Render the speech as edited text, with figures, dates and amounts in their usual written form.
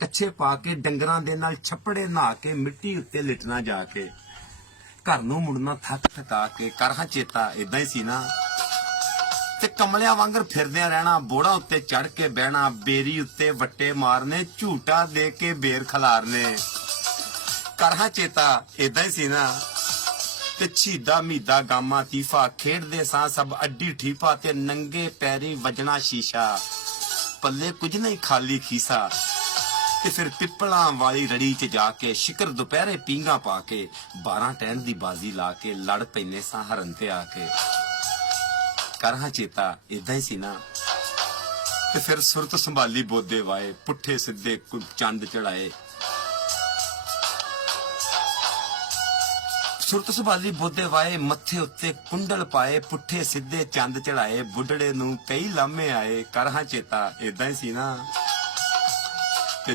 ਕੱਛੇ ਪਾ ਕੇ ਡੰਗਰਾਂ ਦੇ ਨਾਲ ਛੱਪੜੇ ਨਹਾ ਕੇ ਮਿੱਟੀ ਉੱਤੇ ਲਿਟਣਾ ਜਾ ਕੇ ਘਰ ਨੂੰ ਮੁੜਨਾ ਥੱਕ ਥਕਾ ਕੇ ਕਰਹਾਂ ਚੇਤਾ ਇਦਾਂ ਹੀ ਸੀ ਨਾ ਤੇ ਕਮਲਿਆਂ ਵਾਂਗਰ ਫਿਰਦਿਆਂ ਰਹਿਣਾ ਬੋੜਾ ਉੱਤੇ ਚੜ ਕੇ ਬਹਿਣਾ ਬੇਰੀ ਉੱਤੇ ਵੱਟੇ ਮਾਰਨੇ ਝੂਟਾ ਦੇ ਕੇ ਬੇਰ ਖਲਾਰਨੇ ਕਰਹਾਂ ਚੇਤਾ ਇਦਾਂ ਹੀ ਸੀ ਨਾ ਤੇ ਛੀਦਾ ਮੀਦਾ ਗਾਮਾ ਤੀਫਾ ਖੇਡਦੇ ਸਾਂ ਸਭ ਅੱਡੀ ਠੀਪਾ ਤੇ ਨੰਗੇ ਪੈਰੀ ਵਜਣਾ ਸ਼ੀਸ਼ਾ ਪੱਲੇ ਕੁਝ ਨਹੀਂ ਖਾਲੀ ਖੀਸਾ ਤੇ ਫਿਰ ਪਿੱਪਲਾਂ ਵਾਲੀ ਰੜੀ 'ਚ ਜਾ ਕੇ ਸ਼ਿਕਰ ਦੁਪਹਿਰੇ ਪੀਂਗਾ ਪਾ ਕੇ 12 ਟੈਨ ਦੀ ਬਾਜ਼ੀ ਲਾ ਕੇ ਲੜ ਪੈਨੇ ਸਾਂ ਹਰਨ ਤੇ ਆ ਕੇ ਕਰਹਾਂ ਚੇਤਾ ਇਦਾਂ ਹੀ ਸੀ ਨਾ ਤੇ ਫਿਰ ਸੁਰਤ ਸੰਭਾਲੀ ਬੋਦੇ ਵਾਏ ਪੁੱਠੇ ਸਿੱਧੇ ਚੰਦ ਚੜਾਏ ਸੁਰਤ ਸੰਭਾਲੀ ਬੋਦੇ ਵਾਏ ਮੱਥੇ ਉੱਤੇ ਕੁੰਡਲ ਪਾਏ ਪੁੱਠੇ ਸਿੱਧੇ ਚੰਦ ਚੜਾਏ ਬੁੱਢੜੇ ਨੂੰ ਕਈ ਲਾਮੇ ਆਏ ਕਰਹਾਂ ਚੇਤਾ ਇਦਾਂ ਹੀ ਸੀ ਨਾ ਤੇ